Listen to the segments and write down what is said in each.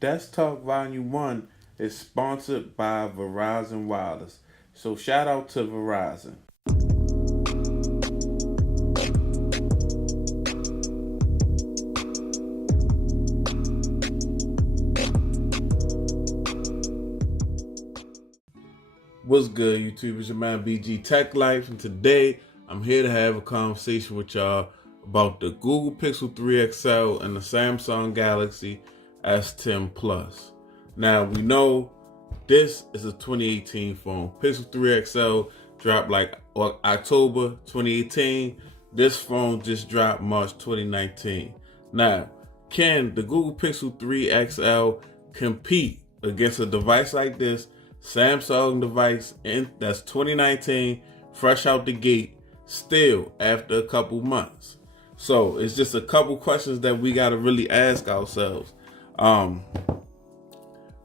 Desk Talk Volume 1 is sponsored by Verizon Wireless. So shout out to Verizon. What's good, YouTube? It's your man BG Tech Life, and today I'm here to have a conversation with y'all about the Google Pixel 3 XL and the Samsung Galaxy S10 Plus. Now, we know this is a 2018 phone. Pixel 3 XL dropped like October 2018. This phone just dropped March 2019. Now, can the Google Pixel 3 XL compete against a device like this? Samsung device, and that's 2019, fresh out the gate, still after a couple months. So it's just a couple questions that we got to really ask ourselves.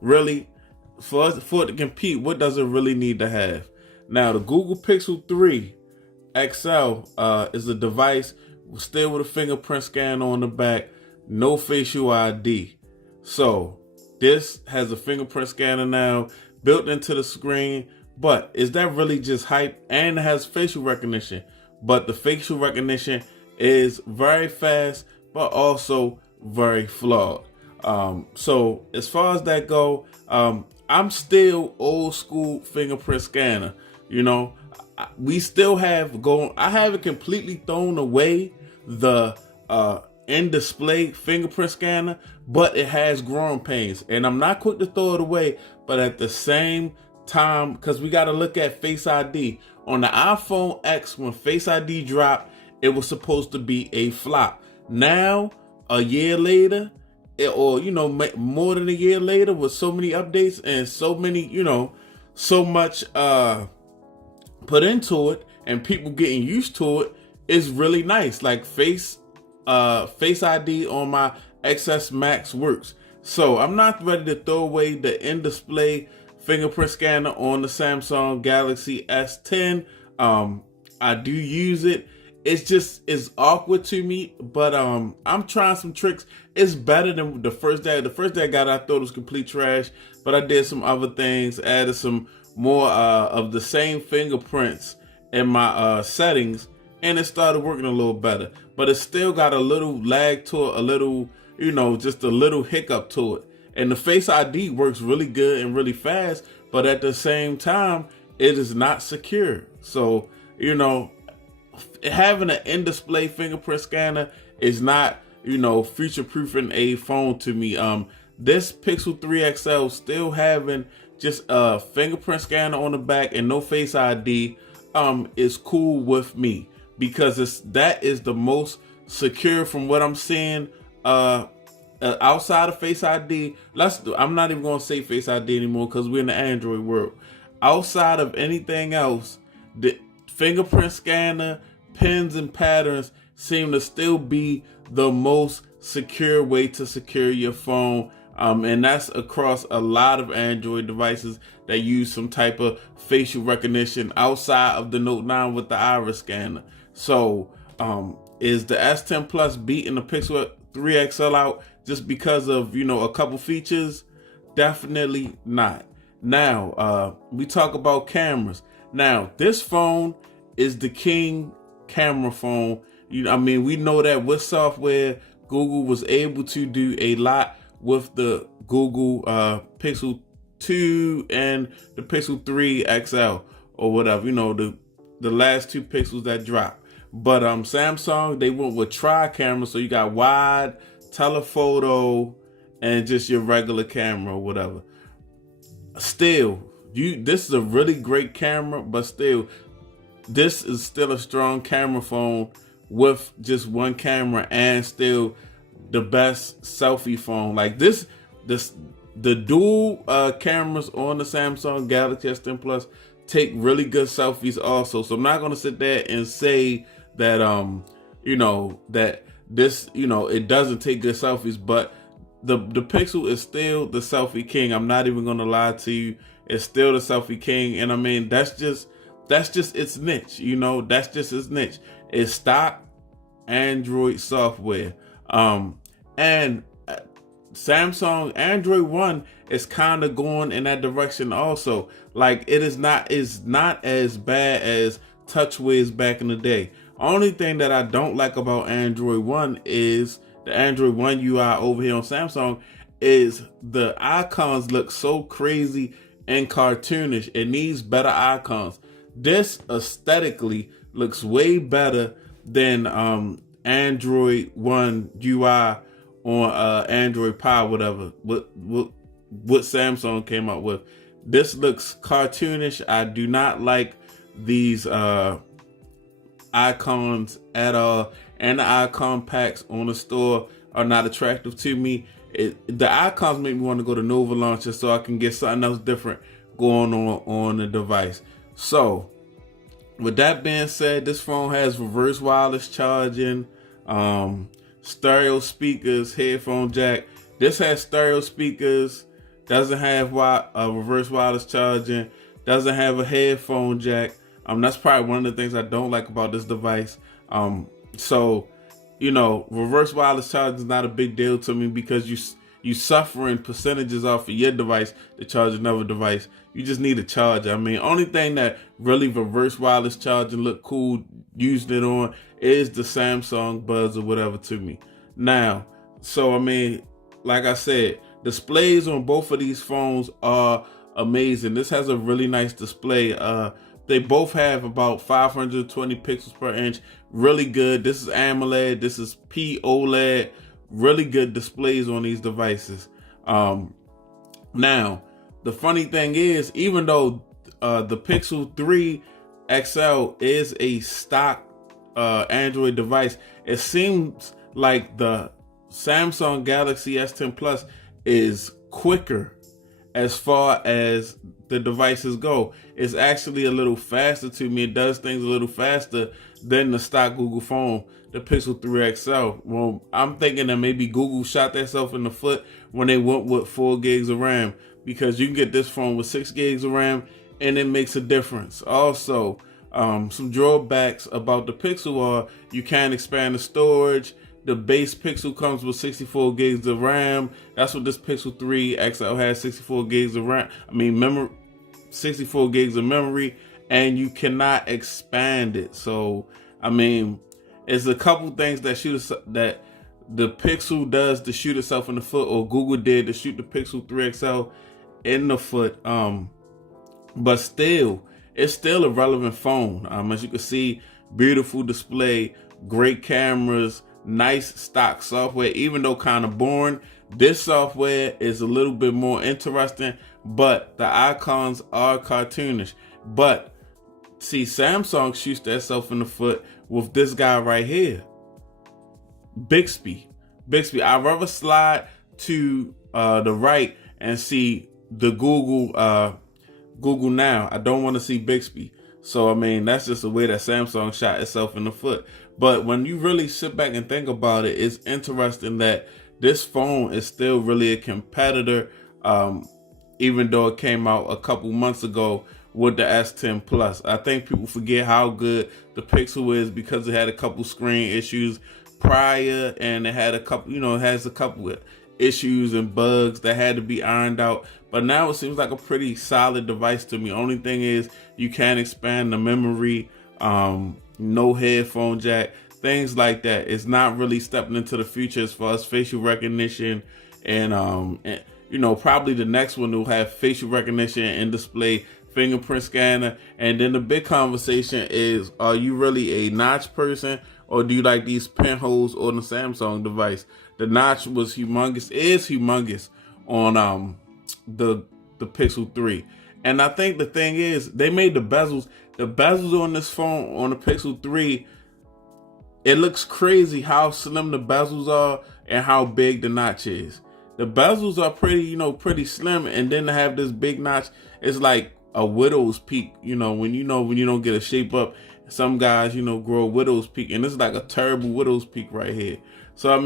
Really, for it to compete, what does it really need to have? Now, the Google Pixel 3 XL is a device still with a fingerprint scanner on the back, no facial ID. So this has a fingerprint scanner now built into the screen, but is that really just hype? And it has facial recognition, but the facial recognition is very fast, but also very flawed. So as far as that go, I'm still old school fingerprint scanner. You know, we still have going. I haven't completely thrown away the in-display fingerprint scanner, but it has growing pains, and I'm not quick to throw it away. But at the same time, because we got to look at Face ID on the iPhone X, when Face ID dropped, it was supposed to be a flop. Now, a year later, or more than a year later, with so many updates and so many, so much put into it, and people getting used to it, is really nice. Like Face ID on my XS Max works. So I'm not ready to throw away the in-display fingerprint scanner on the Samsung Galaxy S10. I do use it. It's awkward to me, but I'm trying some tricks. It's better than the first day. The first day I got it, I thought it was complete trash, but I did some other things, added some more of the same fingerprints in my settings, and it started working a little better. But it still got a little lag to it, a little, just a little hiccup to it. And the Face ID works really good and really fast, but at the same time, it is not secure. So, having an in-display fingerprint scanner is not, future-proofing a phone to me. This Pixel 3 XL still having just a fingerprint scanner on the back and no Face ID is cool with me, because that is the most secure from what I'm seeing. Outside of Face ID, I'm not even gonna say Face ID anymore because we're in the Android world. Outside of anything else, the fingerprint scanner, pins, and patterns seem to still be the most secure way to secure your phone. And that's across a lot of Android devices that use some type of facial recognition outside of the Note 9 with the iris scanner. So, is the S10 Plus beating the Pixel 3 XL out just because of, a couple features? Definitely not. Now, we talk about cameras. Now, this phone is the king camera phone. We know that with software, Google was able to do a lot with the Google Pixel 2 and the Pixel 3 XL or whatever, the last two Pixels that dropped. But Samsung, they went with tri-camera, so you got wide, telephoto, and just your regular camera or whatever. Still, this is a really great camera, but still, this is still a strong camera phone with just one camera, and still the best selfie phone. Like the dual cameras on the Samsung Galaxy S10 Plus take really good selfies also. So I'm not gonna sit there and say that that this it doesn't take good selfies, but the Pixel is still the selfie king. I'm not even gonna lie to you. It's still the selfie king, and that's just its niche. That's just its niche. It's stock Android software. And Samsung Android One is kind of going in that direction also. Like is not as bad as TouchWiz back in the day. Only thing that I don't like about Android One is the Android One UI over here on Samsung is the icons look so crazy and cartoonish. It needs better icons. This aesthetically looks way better than Android One UI on Android Pie, whatever. What Samsung came out with. This looks cartoonish. I do not like these icons at all, and the icon packs on the store are not attractive to me. The icons make me want to go to Nova Launcher so I can get something else different going on the device. So with that being said, this phone has reverse wireless charging, stereo speakers, headphone jack. This has stereo speakers, doesn't have reverse wireless charging, doesn't have a headphone jack. That's probably one of the things I don't like about this device. So, reverse wireless charging is not a big deal to me because you suffering percentages off of your device to charge another device. You just need a charger. Only thing that really reverse wireless charging look cool using it on is the Samsung Buds or whatever to me. Now, so like I said, displays on both of these phones are amazing. This has a really nice display. They both have about 520 pixels per inch. Really good. This is AMOLED. This is POLED. Really good displays on these devices. Now, the funny thing is, even though the Pixel 3 XL is a stock Android device, it seems like the Samsung Galaxy S10 Plus is quicker as far as the devices go. It's actually a little faster to me. It does things a little faster than the stock Google phone, the Pixel 3 XL. Well, I'm thinking that maybe Google shot themselves in the foot when they went with 4 gigs of RAM, because you can get this phone with 6 gigs of RAM and it makes a difference. Also, some drawbacks about the Pixel are you can't expand the storage. The base Pixel comes with 64 gigs of RAM. That's what this Pixel 3 XL has, 64 gigs of RAM. 64 gigs of memory, and you cannot expand it. So, it's a couple things that the Pixel does to shoot itself in the foot, or Google did to shoot the Pixel 3 XL in the foot. But still, it's still a relevant phone. As you can see, beautiful display, great cameras, nice stock software. Even though kind of boring, this software is a little bit more interesting, but the icons are cartoonish. But see, Samsung shoots themselves in the foot with this guy right here, Bixby. I'd rather slide to the right and see the Google Now. I don't want to see Bixby. So, that's just the way that Samsung shot itself in the foot. But when you really sit back and think about it, it's interesting that this phone is still really a competitor, even though it came out a couple months ago with the S10 Plus. I think people forget how good the Pixel is because it had a couple screen issues prior, and it had a couple, it has a couple of issues and bugs that had to be ironed out. But now it seems like a pretty solid device to me. Only thing is you can't expand the memory, no headphone jack, things like that. It's not really stepping into the future as far as facial recognition, and probably the next one will have facial recognition and display fingerprint scanner. And then the big conversation is, are you really a notch person, or do you like these pinholes on the Samsung device? The notch is humongous on the Pixel 3. And I think the thing is, they made the bezels on this phone, on the Pixel 3, it looks crazy how slim the bezels are and how big the notch is. The bezels are pretty slim, and then to have this big notch, it's like a widow's peak. When you don't get a shape up, some guys, grow a widow's peak, and this is like a terrible widow's peak right here. So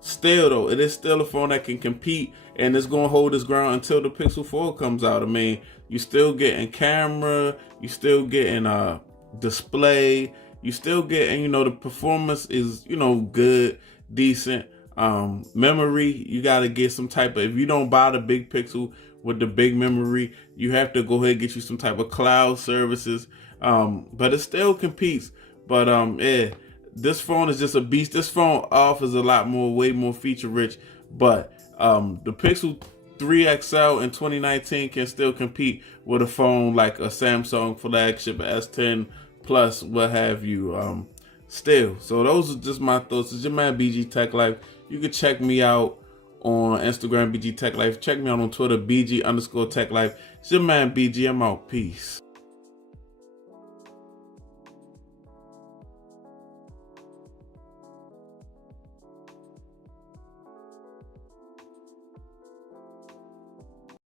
still though, it is still a phone that can compete, and it's gonna hold its ground until the Pixel 4 comes out. You still getting camera, you still getting display, you still getting, the performance is, good, decent. Memory, you got to get some type of, if you don't buy the big Pixel with the big memory, you have to go ahead and get you some type of cloud services. But it still competes. But yeah, this phone is just a beast. This phone offers a lot more, way more feature rich. But the Pixel 3 XL in 2019 can still compete with a phone like a Samsung flagship S10 Plus, what have you. Still, so those are just my thoughts. It's your man BG Tech Life. You can check me out on Instagram, BG Tech Life. Check me out on Twitter, BG_Tech Life. It's your man BG. I'm out. Peace.